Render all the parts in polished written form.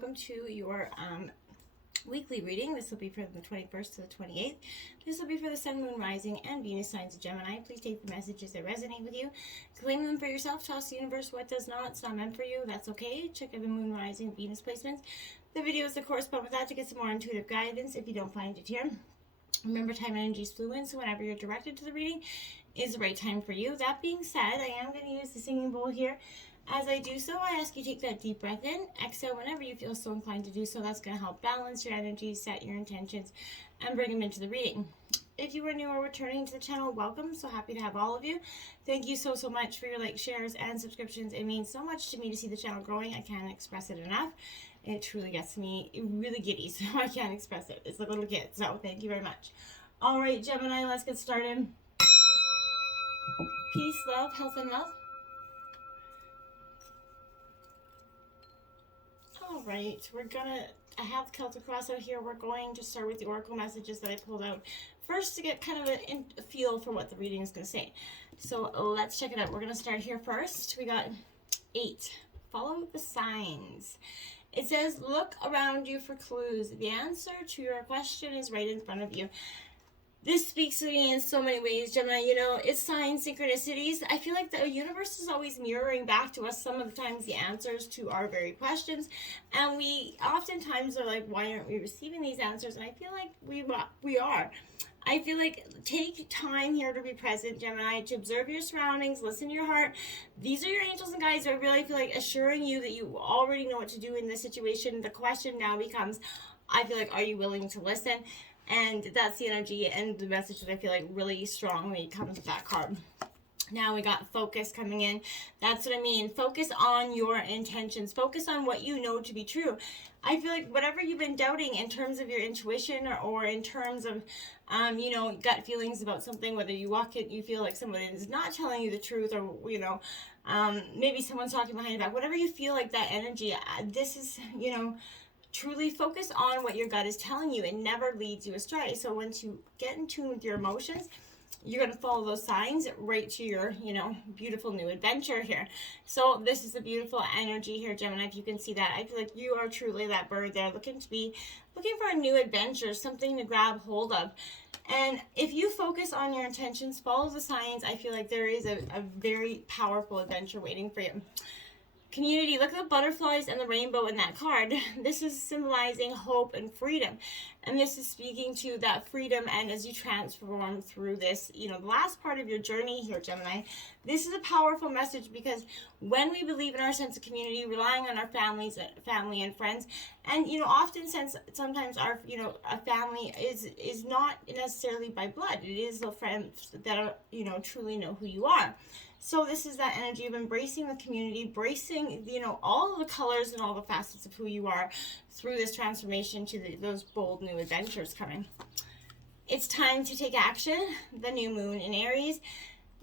welcome to your weekly reading. This will be from the 21st to the 28th. This will be for the Sun, Moon, Rising, and Venus signs of Gemini. Please take the messages that resonate with you. Claim them for yourself. Toss the universe what does not. It's not meant for you. That's okay. Check out the Moon, Rising, Venus placements. The videos that correspond with that to get some more intuitive guidance if you don't find it here. Remember, time and energy is fluid, so whenever you're directed to the reading is the right time for you. That being said, I am going to use the singing bowl here. As I do so, I ask you to take that deep breath in, exhale whenever you feel so inclined to do so. That's going to help balance your energy, set your intentions, and bring them into the reading. If you are new or returning to the channel, welcome. So happy to have all of you. Thank you so much for your likes, shares, and subscriptions. It means so much to me to see the channel growing. I can't express it enough. It truly gets me really giddy, so I can't express it. It's a little kid, so thank you very much. All right, Gemini, let's get started. Peace, love, health, and wealth. All right, I have the Celtic Cross out here. We're going to start with the Oracle messages that I pulled out first to get kind of a feel for what the reading is going to say. So let's check it out. We're going to start here first. We got 8. Follow the signs. It says, look around you for clues. The answer to your question is right in front of you. This speaks to me in so many ways, Gemini. You know, it's signs, synchronicities. I feel like the universe is always mirroring back to us some of the times the answers to our very questions. And we oftentimes are like, why aren't we receiving these answers? And I feel like we are. I feel like take time here to be present, Gemini, to observe your surroundings, listen to your heart. These are your angels and guides. I really feel like assuring you that you already know what to do in this situation. The question now becomes, I feel like, are you willing to listen? And that's the energy and the message that I feel like really strongly comes with that card. Now we got focus coming in. That's what I mean. Focus on your intentions. Focus on what you know to be true. I feel like whatever you've been doubting in terms of your intuition or in terms of, gut feelings about something, whether you walk it, you feel like someone is not telling you the truth or, maybe someone's talking behind your back. Whatever you feel like that energy, this is, truly focus on what your gut is telling you. It never leads you astray. So once you get in tune with your emotions, you're going to follow those signs right to your, beautiful new adventure here. So this is a beautiful energy here, Gemini. If you can see that, I feel like you are truly that bird there looking for a new adventure, something to grab hold of. And if you focus on your intentions, follow the signs, I feel like there is a very powerful adventure waiting for you. Community, look at the butterflies and the rainbow in that card. This is symbolizing hope and freedom. And this is speaking to that freedom and as you transform through this, the last part of your journey here, Gemini. This is a powerful message because when we believe in our sense of community, relying on our family and friends, and, often sometimes our, a family is not necessarily by blood. It is the friends that are, truly know who you are. So this is that energy of embracing the community, embracing, all of the colors and all the facets of who you are through this transformation to those bold new adventures coming. It's time to take action. The new moon in Aries.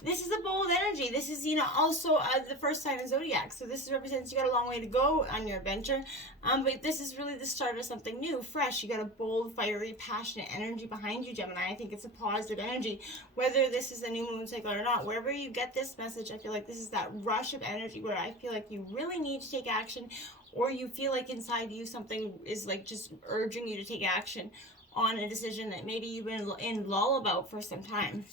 This is a bold energy. This is, also the first sign of Zodiac. So this represents you got a long way to go on your adventure. But this is really the start of something new, fresh. You got a bold, fiery, passionate energy behind you, Gemini. I think it's a positive energy. Whether this is a new moon cycle or not, wherever you get this message, I feel like this is that rush of energy where I feel like you really need to take action, or you feel like inside you something is like just urging you to take action on a decision that maybe you've been in lull about for some time.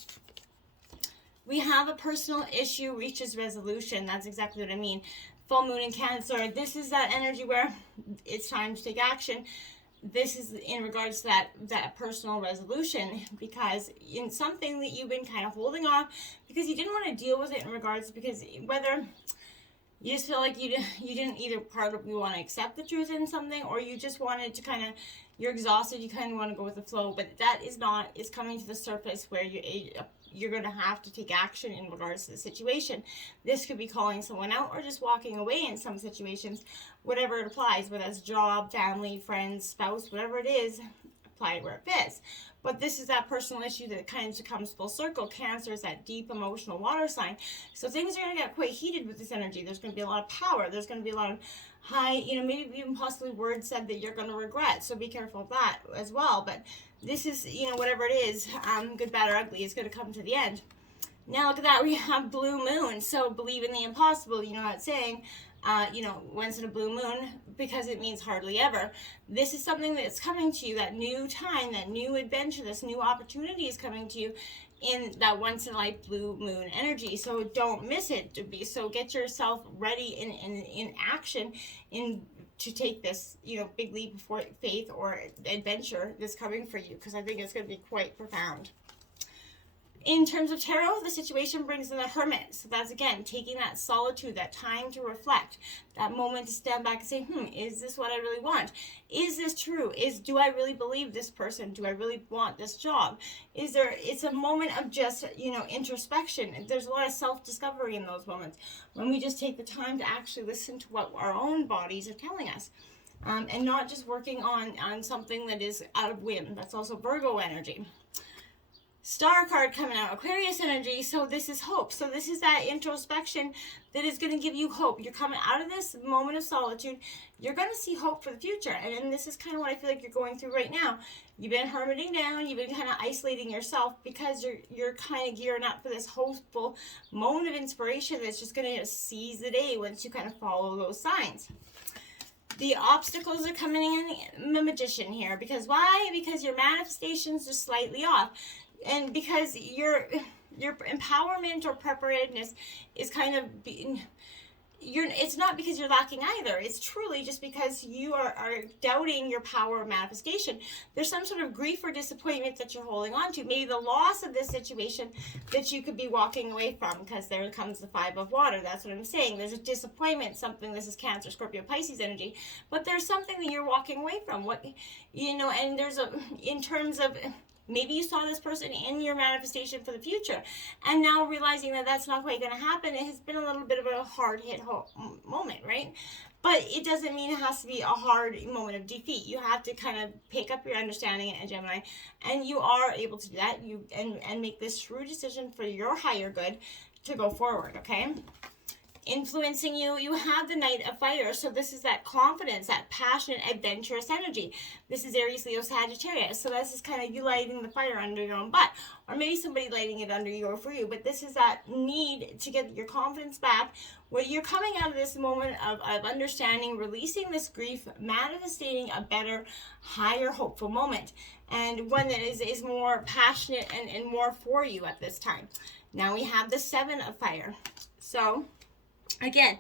We have a personal issue reaches resolution. That's exactly what I mean. Full moon in Cancer. This is that energy where it's time to take action. This is in regards to that personal resolution, because in something that you've been kind of holding off because you didn't want to deal with it in regards, because whether you just feel like you didn't either part of you want to accept the truth in something, or you just wanted to you're exhausted, you kind of want to go with the flow, but that is coming to the surface where you're going to have to take action in regards to the situation. This could be calling someone out or just walking away in some situations, whatever it applies, whether it's job, family, friends, spouse, whatever it is, apply it where it fits. But this is that personal issue that kind of comes full circle. Cancer is that deep emotional water sign. So things are going to get quite heated with this energy. There's going to be a lot of power. There's going to be a lot of high, maybe even possibly words said that you're going to regret. So be careful of that as well. But this is, whatever it is, good, bad, or ugly, is going to come to the end. Now look at that. We have blue moon. So believe in the impossible. You know that saying. once in a blue moon, because it means hardly ever. This is something that's coming to you, that new time, that new adventure, this new opportunity is coming to you in that once in a life blue moon energy. So don't miss it. So get yourself ready in action to take this, big leap of faith or adventure that's coming for you, because I think it's going to be quite profound. In terms of tarot, the situation brings in the Hermit. So that's, again, taking that solitude, that time to reflect, that moment to stand back and say, is this what I really want? Is this true? Do I really believe this person? Do I really want this job? It's a moment of just, introspection. There's a lot of self-discovery in those moments when we just take the time to actually listen to what our own bodies are telling us. And not just working on something that is out of whim. That's also Virgo energy. Star card coming out, Aquarius energy. So this is hope. So this is that introspection that is going to give you hope. You're coming out of this moment of solitude. You're going to see hope for the future. And this is kind of what I feel like you're going through right now. You've been hermiting down. You've been kind of isolating yourself because you're kind of gearing up for this hopeful moment of inspiration that's just going to seize the day once you kind of follow those signs. The obstacles are coming in the Magician here. Because why? Because your manifestations are slightly off. And because your empowerment or preparedness is kind of it's not because you're lacking either. It's truly just because you are doubting your power of manifestation. There's some sort of grief or disappointment that you're holding on to. Maybe the loss of this situation that you could be walking away from, because there comes the 5 of water. That's what I'm saying. There's a disappointment, something. This is Cancer, Scorpio, Pisces energy. But there's something that you're walking away from. And there's in terms of, maybe you saw this person in your manifestation for the future, and now realizing that that's not quite going to happen, it has been a little bit of a hard-hit moment, right? But it doesn't mean it has to be a hard moment of defeat. You have to kind of pick up your understanding at Gemini, and you are able to do that, and make this true decision for your higher good to go forward, okay? Influencing you, you have the Knight of Fire. So this is that confidence, that passionate, adventurous energy. This is Aries, Leo, Sagittarius. So this is kind of you lighting the fire under your own butt, or maybe somebody lighting it under you or for you. But this is that need to get your confidence back, where you're coming out of this moment of understanding, releasing this grief, manifesting a better, higher, hopeful moment, and one that is more passionate and more for you at this time. Now we have the 7 of Fire. So again,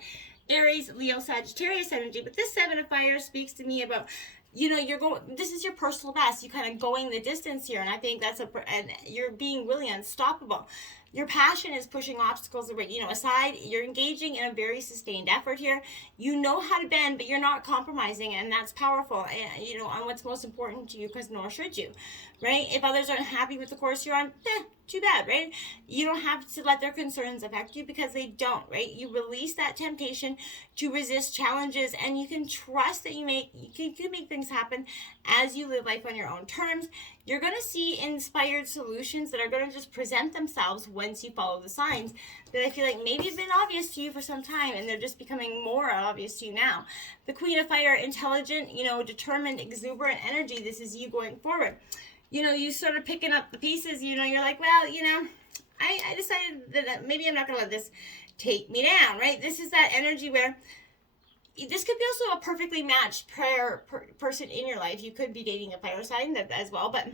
Aries, Leo, Sagittarius energy, but this 7 of Fire speaks to me about, this is your personal best. You kind of going the distance here, and I think and you're being really unstoppable. Your passion is pushing obstacles aside. You're engaging in a very sustained effort here. You know how to bend, but you're not compromising, and that's powerful, on what's most important to you, because nor should you, right? If others aren't happy with the course you're on, too bad, right? You don't have to let their concerns affect you, because they don't, right? You release that temptation to resist challenges, and you can trust that you can make things happen as you live life on your own terms. You're going to see inspired solutions that are going to just present themselves once you follow the signs that I feel like maybe have been obvious to you for some time, and they're just becoming more obvious to you now. The Queen of Fire, intelligent, determined, exuberant energy. This is you going forward. You sort of picking up the pieces, you're like, well, I decided that maybe I'm not going to let this take me down, right? This is that energy where this could be also a perfectly matched person in your life. You could be dating a fire sign as well, but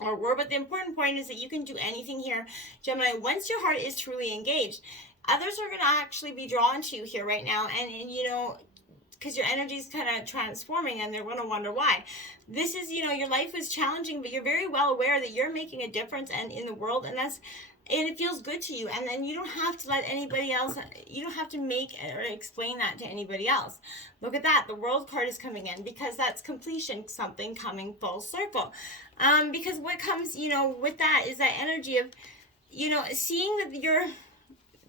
the important point is that you can do anything here, Gemini, once your heart is truly engaged. Others are going to actually be drawn to you here right now, and because your energy is kind of transforming, and they're going to wonder why. This is, your life is challenging, but you're very well aware that you're making a difference in the world, and it feels good to you. And then you don't have to let anybody else, you don't have to make or explain that to anybody else. Look at that. The World card is coming in, because that's completion, something coming full circle. Because what comes, with that is that energy of, seeing that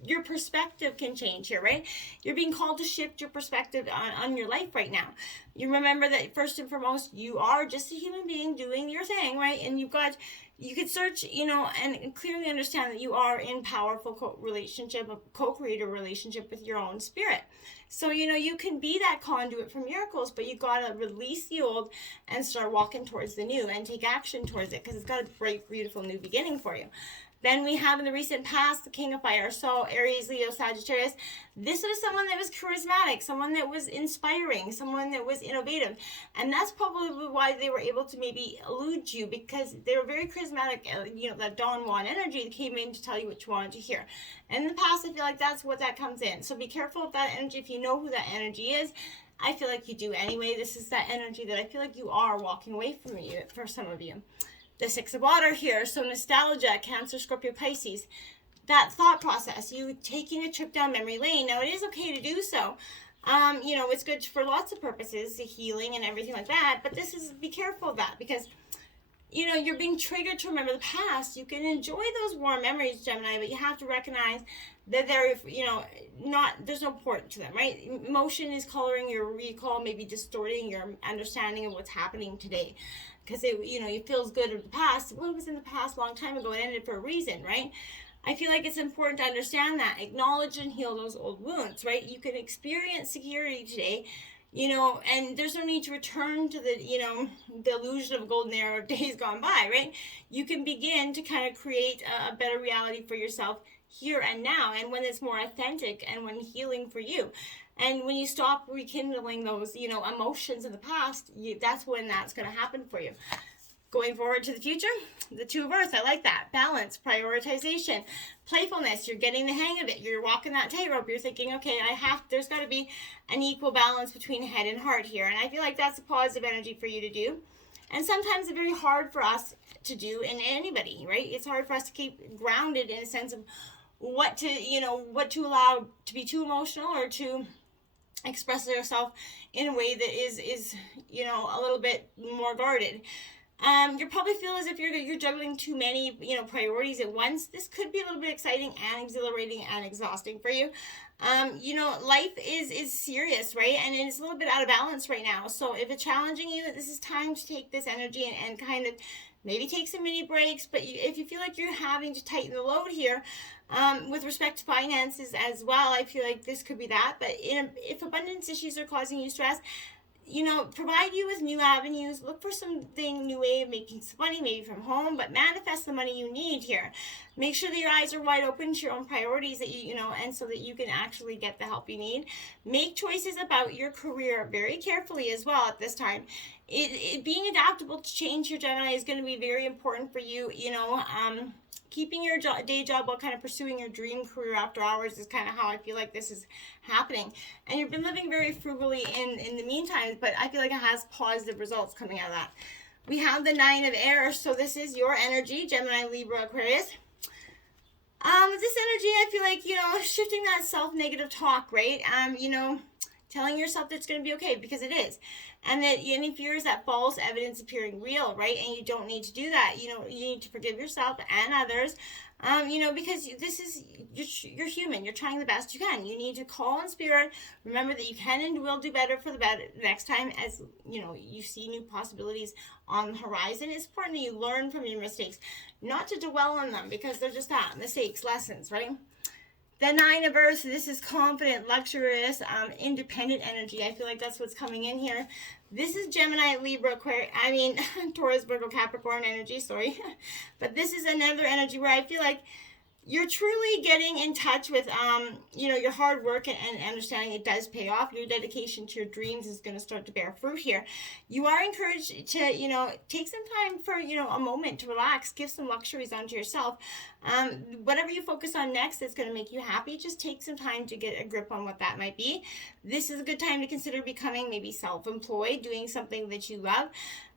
your perspective can change here, right? You're being called to shift your perspective on your life right now. You remember that first and foremost, you are just a human being doing your thing, right? And you could search, and clearly understand that you are in powerful co-creator relationship with your own spirit. So, you can be that conduit for miracles, but you got to release the old and start walking towards the new and take action towards it, because it's got a bright, beautiful new beginning for you. Then we have in the recent past the King of Fire, so Aries, Leo, Sagittarius. This was someone that was charismatic, someone that was inspiring, someone that was innovative. And that's probably why they were able to maybe elude you, because they were very charismatic, that Don Juan energy that came in to tell you what you wanted to hear. And in the past, I feel like that's what that comes in. So be careful of that energy. If you know who that energy is, I feel like you do anyway. This is that energy that I feel like you are walking away from you for some of you. The Six of Water here, so nostalgia, Cancer, Scorpio, Pisces. That thought process, you taking a trip down memory lane. Now, it is okay to do so. It's good for lots of purposes, the healing and everything like that. But be careful of that, because, you're being triggered to remember the past. You can enjoy those warm memories, Gemini, but you have to recognize that there's no point to them, right? Emotion is coloring your recall, maybe distorting your understanding of what's happening today. Because it feels good of the past. Well, it was in the past a long time ago. It ended for a reason, right? I feel like it's important to understand that. Acknowledge and heal those old wounds, right? You can experience security today, and there's no need to return to the illusion of a golden era of days gone by, right? You can begin to kind of create a better reality for yourself here and now, and when it's more authentic and when healing for you. And when you stop rekindling those, emotions of the past, that's when that's going to happen for you. Going forward to the future, the Two of Earth, I like that. Balance, prioritization, playfulness. You're getting the hang of it. You're walking that tightrope. You're thinking, okay, there's got to be an equal balance between head and heart here. And I feel like that's a positive energy for you to do. And sometimes it's very hard for us to do in anybody, right? It's hard for us to keep grounded in a sense of what to allow to be too emotional or to express yourself in a way that is a little bit more guarded. You probably feel as if you're juggling too many priorities at once. This could be a little bit exciting and exhilarating and exhausting for you. Life is serious, right? And it's a little bit out of balance right now. So if it's challenging you, this is time to take this energy and kind of maybe take some mini breaks. But if you feel like you're having to tighten the load here, with respect to finances as well, I feel like this could be that. But if abundance issues are causing you stress, provide you with new avenues. Look for something, new way of making some money, maybe from home, but manifest the money you need here. Make sure that your eyes are wide open to your own priorities, that and so that you can actually get the help you need. Make choices about your career very carefully as well at this time. Being adaptable to change, your Gemini, is going to be very important for you. Keeping your day job while kind of pursuing your dream career after hours is kind of how I feel like this is happening. And you've been living very frugally in the meantime, but I feel like it has positive results coming out of that. We have the Nine of Air, so this is your energy, Gemini, Libra, Aquarius. This energy, I feel like, shifting that self-negative talk, right? Telling yourself that it's going to be okay, because it is. And that any fears, that false evidence appearing real, right? And you don't need to do that. You need to forgive yourself and others, because this is, you're human. You're trying the best you can. You need to call in spirit. Remember that you can and will do better for the better next time, as, you see new possibilities on the horizon. It's important that you learn from your mistakes, not to dwell on them, because they're just that, mistakes, lessons, right? The Nine of Earths, this is confident, luxurious, independent energy. I feel like that's what's coming in here. This is Gemini, Libra, Taurus, Virgo, Capricorn energy, sorry. But this is another energy where I feel like you're truly getting in touch with, your hard work and understanding it does pay off. Your dedication to your dreams is going to start to bear fruit here. You are encouraged to, take some time for, a moment to relax, give some luxuries onto yourself. Whatever you focus on next that's going to make you happy, just take some time to get a grip on what that might be. This is a good time to consider becoming maybe self-employed, doing something that you love.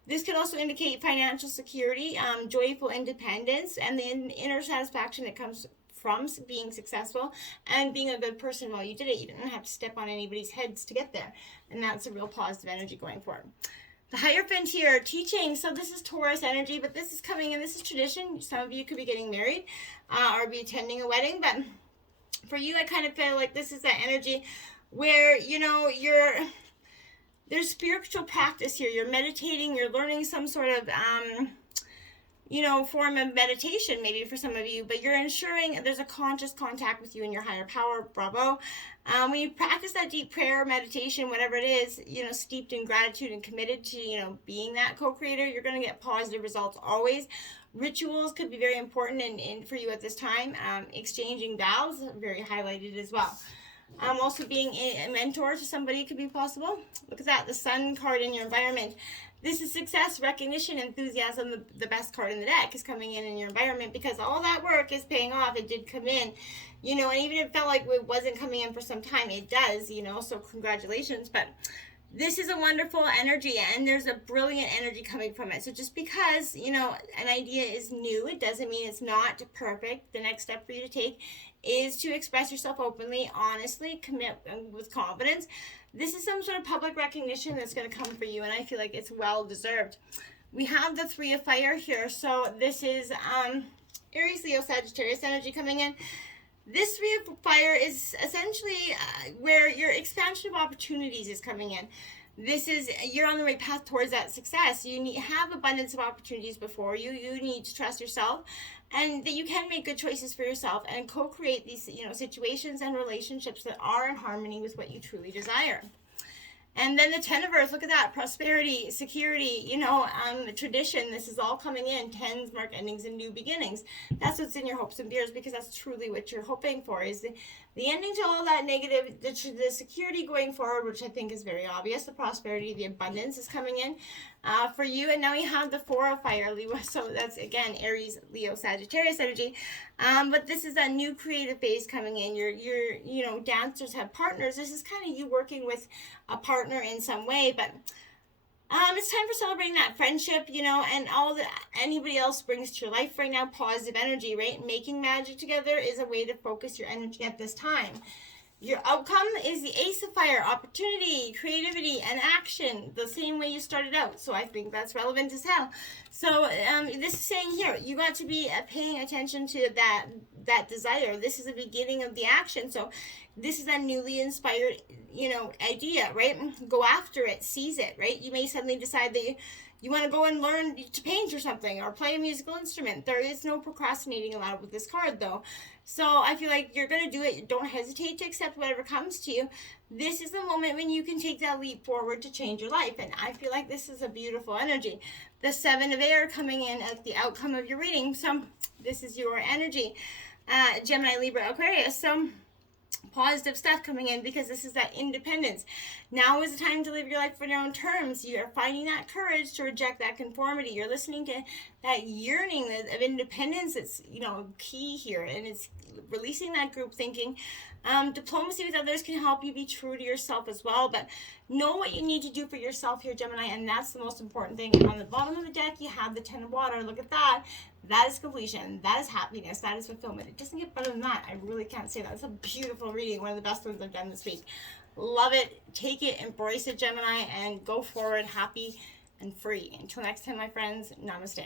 This could also indicate financial security, joyful independence, and the inner satisfaction that comes from being successful and being a good person while you did it. You didn't have to step on anybody's heads to get there. And that's a real positive energy going forward. The Hierophant here, teaching. So this is Taurus energy, but this is coming in. This is tradition. Some of you could be getting married or be attending a wedding. But for you, I kind of feel like this is that energy where, there's spiritual practice here. You're meditating, you're learning some sort of, form of meditation maybe for some of you, but you're ensuring there's a conscious contact with you and your higher power. Bravo. When you practice that deep prayer, meditation, whatever it is, steeped in gratitude and committed to, being that co-creator, you're going to get positive results always. Rituals could be very important and for you at this time. Exchanging vows, very highlighted as well. Also being a mentor to somebody could be possible. Look at that, the Sun card in your environment. This is success, recognition, enthusiasm. The best card in the deck is coming in your environment because all that work is paying off. It did come in, and even if it felt like it wasn't coming in for some time, it does, so congratulations. But this is a wonderful energy, and there's a brilliant energy coming from it. So just because, an idea is new, it doesn't mean it's not perfect. The next step for you to take is to express yourself openly, honestly, commit with confidence. This is some sort of public recognition that's going to come for you, and I feel like it's well deserved. We have the Three of Fire here, so this is Aries, Leo, Sagittarius energy coming in. This Three of Fire is essentially where your expansion of opportunities is coming in. You're on the right path towards that success. You have abundance of opportunities before you. You need to trust yourself, and that you can make good choices for yourself and co-create these, situations and relationships that are in harmony with what you truly desire. And then the Ten of Earth, look at that, prosperity, security, tradition. This is all coming in. Tens mark endings and new beginnings. That's what's in your hopes and fears, because that's truly what you're hoping for, is the ending to all that negative, the security going forward, which I think is very obvious. The prosperity, the abundance is coming in for you. And now we have the Four of Fire, Leo. So that's, again, Aries, Leo, Sagittarius energy. But this is that new creative phase coming in. Your dancers have partners. This is kind of you working with a partner in some way, but it's time for celebrating that friendship, and all that anybody else brings to your life right now. Positive energy, right? Making magic together is a way to focus your energy at this time. Your outcome is the Ace of Fire, opportunity, creativity, and action, the same way you started out. So I think that's relevant as hell. So this is saying here, you got to be paying attention to that desire. This is the beginning of the action. So this is a newly inspired, idea, right? Go after it, seize it, right? You may suddenly decide that you want to go and learn to paint or something, or play a musical instrument. There is no procrastinating allowed with this card, though. So I feel like you're going to do it. Don't hesitate to accept whatever comes to you. This is the moment when you can take that leap forward to change your life. And I feel like this is a beautiful energy. The Seven of Air coming in as the outcome of your reading. So this is your energy. Gemini, Libra, Aquarius. So positive stuff coming in, because this is that independence. Now is the time to live your life on your own terms. You're finding that courage to reject that conformity. You're listening to that yearning of independence. It's key here, and it's releasing that group thinking. Diplomacy with others can help you be true to yourself as well, but know what you need to do for yourself here, Gemini, and that's the most important thing. On the bottom of the deck, you have the Ten of Water. Look at that. That is completion. That is happiness. That is fulfillment. It doesn't get better than that. I really can't say that. It's a beautiful reading. One of the best ones I've done this week. Love it. Take it. Embrace it, Gemini, and go forward happy and free. Until next time, my friends, namaste.